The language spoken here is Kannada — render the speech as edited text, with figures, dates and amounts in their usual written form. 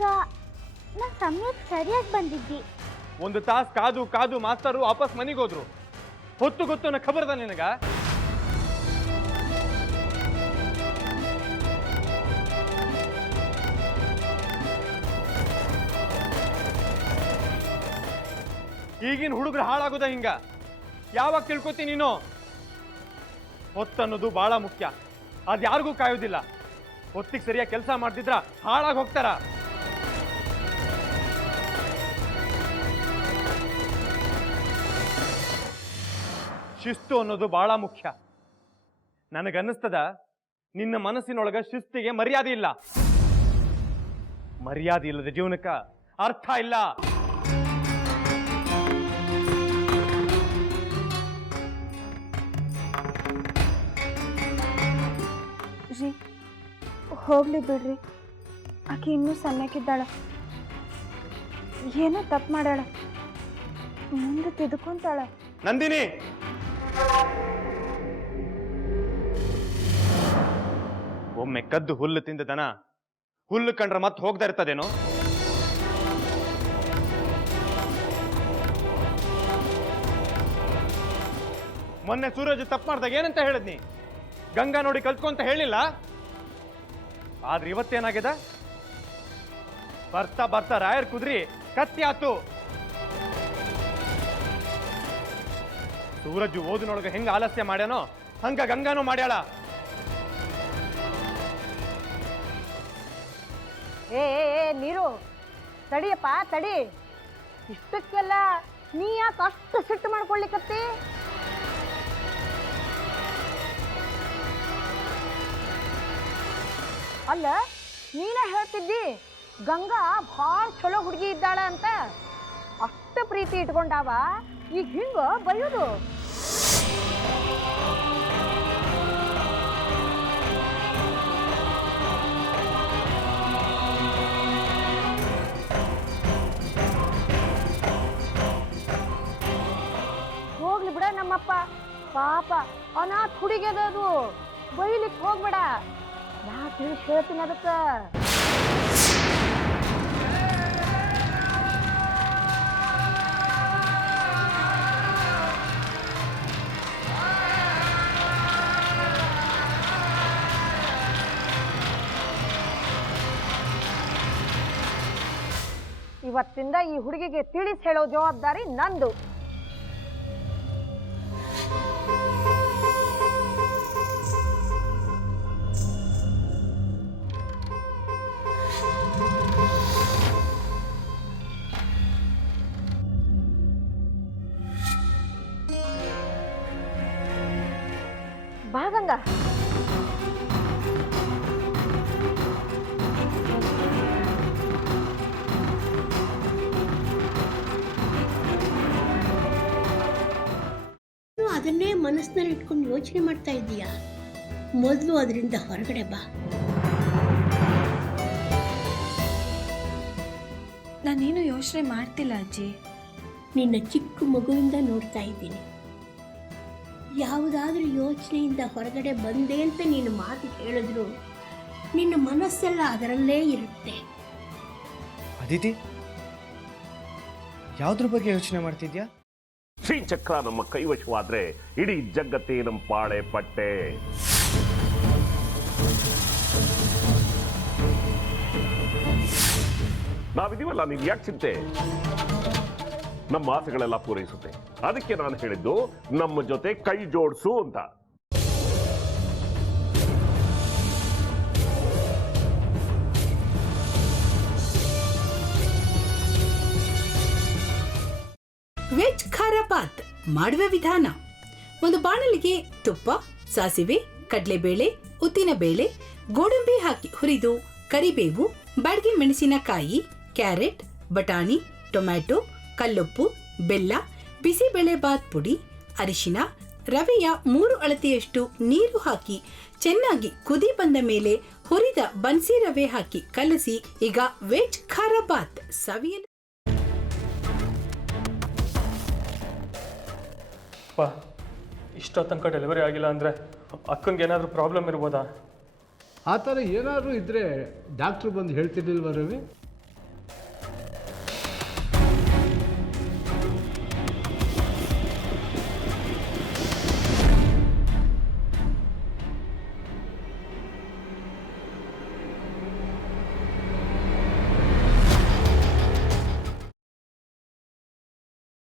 ಈಗ ನಾ ಸಮಯಕ್ಕೆ ಸರಿಯಾಗಿ ಬಂದಿದ್ದಿ. ಒಂದು ತಾಸು ಕಾದು ಕಾದು ಮಾಸ್ತರು ವಾಪಸ್ ಮನೆಗೆ ಹೋದ್ರು. ಹೊತ್ತು ಗೊತ್ತು ಅನ್ನೋ ಖಬರ್ದ ನಿನಗ? ಈಗಿನ ಹುಡುಗರು ಹಾಳಾಗೋದ ಹಿಂಗ? ಯಾವಾಗ ತಿಳ್ಕೊತಿ ನೀನು? ಹೊತ್ತನ್ನೋದು ಬಹಳ ಮುಖ್ಯ. ಅದು ಯಾರಿಗೂ ಕಾಯೋದಿಲ್ಲ. ಹೊತ್ತಿಗೆ ಸರಿಯಾಗಿ ಕೆಲಸ ಮಾಡ್ತಿದ್ರ ಹಾಳಾಗಿ ಹೋಗ್ತಾರ. ಶಿಸ್ತು ಅನ್ನೋದು ಬಹಳ ಮುಖ್ಯ. ನನಗನ್ನಿಸ್ತದ ನಿನ್ನ ಮನಸ್ಸಿನೊಳಗ ಶಿಸ್ತಿಗೆ ಮರ್ಯಾದೆ ಇಲ್ಲ. ಮರ್ಯಾದೆ ಇಲ್ಲದ ಜೀವನಕ್ಕ ಅರ್ಥ ಇಲ್ಲ. ರೀ, ಹೋಗ್ಲಿ ಬಿಡ್ರಿ. ಆಕೆ ಇನ್ನೂ ಸಣ್ಣಕ್ಕಿದ್ದಾಳ, ಏನೋ ತಪ್ಪು ಮಾಡ್ಯಾಳ, ಮುಂದೆ ತಿದ್ಕೊಂತಾಳ. ನಂದಿನಿ, ಒಮ್ಮೆ ಕದ್ದು ಹುಲ್ಲು ತಿಂದ ದನ ಹುಲ್ಲು ಕಂಡ್ರೆ ಮತ್ತೆ ಹೋಗ್ತಾ ಇರ್ತದೇನೋ? ಮೊನ್ನೆ ಸೂರಜ್ ತಪ್ಪು ಮಾಡ್ದಾಗ ಏನಂತ ಹೇಳಿದ್ನಿ? ಗಂಗಾ ನೋಡಿ ಕಲ್ತ್ಕೊಂತ ಹೇಳಿಲ್ಲ. ಆದ್ರೆ ಇವತ್ತೇನಾಗಿದೆ? ಬರ್ತಾ ಬರ್ತಾ ರಾಯರ್ ಕುದ್ರಿ ಕತ್ತಿ ಆತು. ಸೂರಜ್ ಓದಿನೊಳಗೆ ಹೆಂಗ ಆಲಸ್ಯ ಮಾಡ್ಯಾನೋ ಹಂಗ ಗಂಗಾನೂ ಮಾಡ್ಯಾಳ. ಏ ನೀರು ತಡಿಯಪ್ಪ ತಡಿ. ಇಷ್ಟಕ್ಕೆಲ್ಲ ನೀ ಯಾಕೆ ಅಷ್ಟು ಸಿಟ್ಟು ಮಾಡ್ಕೊಳ್ಳಿಕತ್ತಿ? ಅಲ್ಲ, ನೀನೇ ಹೇಳ್ತಿದ್ದಿ ಗಂಗಾ ಭಾಳ ಚಲೋ ಹುಡುಗಿ ಇದ್ದಾಳ ಅಂತ. ಅಷ್ಟು ಪ್ರೀತಿ ಇಟ್ಕೊಂಡಾವ, ಈಗ ಹಿಂಗ ಬೈಯೋದು? ಹೋಗ್ಲಿ ಬಿಡ ನಮ್ಮಪ್ಪ, ಪಾಪ ಅನಾಥ ಹುಡುಗಿಯದು, ಬೈಲಿಕ್ಕೆ ಹೋಗ್ಬೇಡ. ನಾ ತಿಳಿಸಿ ಹೇಳ್ತೀನಿ ಅದಕ್ಕೆ. ಇವತ್ತಿಂದ ಈ ಹುಡುಗಿಗೆ ತಿಳಿಸಿ ಹೇಳೋ ಜವಾಬ್ದಾರಿ ನಂದು. ಬಾ ಗಂಗಾ. ಅದನ್ನೇ ಮನಸ್ಸಿನಲ್ಲಿ ಇಟ್ಕೊಂಡು ಯೋಚನೆ ಮಾಡ್ತಾ ಇದ್ದೀಯಾ? ಮೊದಲು ಅದರಿಂದ ಹೊರಗಡೆ ಬಾ. ನಾನೇನು ಯೋಚನೆ ಮಾಡ್ತಿಲ್ಲ ಅಜ್ಜಿ. ನಿನ್ನ ಚಿಕ್ಕ ಮಗುವಿಂದ ನೋಡ್ತಾ ಇದ್ದೀನಿ. ಯಾವುದಾದ್ರೂ ಯೋಚನೆಯಿಂದ ಹೊರಗಡೆ ಬಂದೆ ಅಂತ ನೀನು ಮಾತು ಹೇಳಿದ್ರು ನಿನ್ನ ಮನಸ್ಸೆಲ್ಲ ಅದರಲ್ಲೇ ಇರುತ್ತೆ. ಅದಿತಿ, ಯಾವುದ್ರ ಬಗ್ಗೆ ಯೋಚನೆ ಮಾಡ್ತಿದ್ಯಾ? ಶ್ರೀಚಕ್ರ ನಮ್ಮ ಕೈವಶವಾದ್ರೆ ಇಡೀ ಜಗತ್ತೇ ನಮ್ಮ ಪಾಳೆ ಪಟ್ಟೆ. ನಾವಿದೀವಲ್ಲ, ನೀವು ಯಾಕೆ ಚಿಂತೆ? ನಮ್ಮ ಆಸೆಗಳೆಲ್ಲ ಪೂರೈಸುತ್ತೆ. ಅದಕ್ಕೆ ನಾನು ಹೇಳಿದ್ದು ನಮ್ಮ ಜೊತೆ ಕೈ ಜೋಡಿಸು ಅಂತ. ವೆಜ್ ಖಾರ ಬಾತ್ ಮಾಡುವ ವಿಧಾನ: ಒಂದು ಬಾಣಲಿಗೆ ತುಪ್ಪ, ಸಾಸಿವೆ, ಕಡಲೆಬೇಳೆ, ಉದ್ದಿನಬೇಳೆ, ಗೋಡಂಬಿ ಹಾಕಿ ಹುರಿದು ಕರಿಬೇವು, ಬಾಡಿಗೆ ಮೆಣಸಿನಕಾಯಿ, ಕ್ಯಾರೆಟ್, ಬಟಾಣಿ, ಟೊಮ್ಯಾಟೊ, ಕಲ್ಲುಪ್ಪು, ಬೆಲ್ಲ, ಬಿಸಿಬೇಳೆ ಬಾತ್ ಪುಡಿ, ಅರಿಶಿನ, ರವೆಯ 3 ಅಳತೆಯಷ್ಟು ನೀರು ಹಾಕಿ ಚೆನ್ನಾಗಿ ಕುದಿ ಬಂದ ಮೇಲೆ ಹುರಿದ ಬನ್ಸಿ ರವೆ ಹಾಕಿ ಕಲಸಿ. ಈಗ ವೆಜ್ ಖಾರ ಬಾತ್ ಸವಿಯಲು. ಇಷ್ಟೋ ತನಕ ಡೆಲಿವರಿ ಆಗಿಲ್ಲ ಅಂದರೆ ಅಕ್ಕಂಗೆ ಏನಾದರೂ ಪ್ರಾಬ್ಲಮ್ ಇರ್ಬೋದಾ? ಆ ಥರ ಏನಾದರೂ ಇದ್ದರೆ ಡಾಕ್ಟ್ರು ಬಂದು ಹೇಳ್ತಿರ್ಲಿಲ್ವ ರವಿ?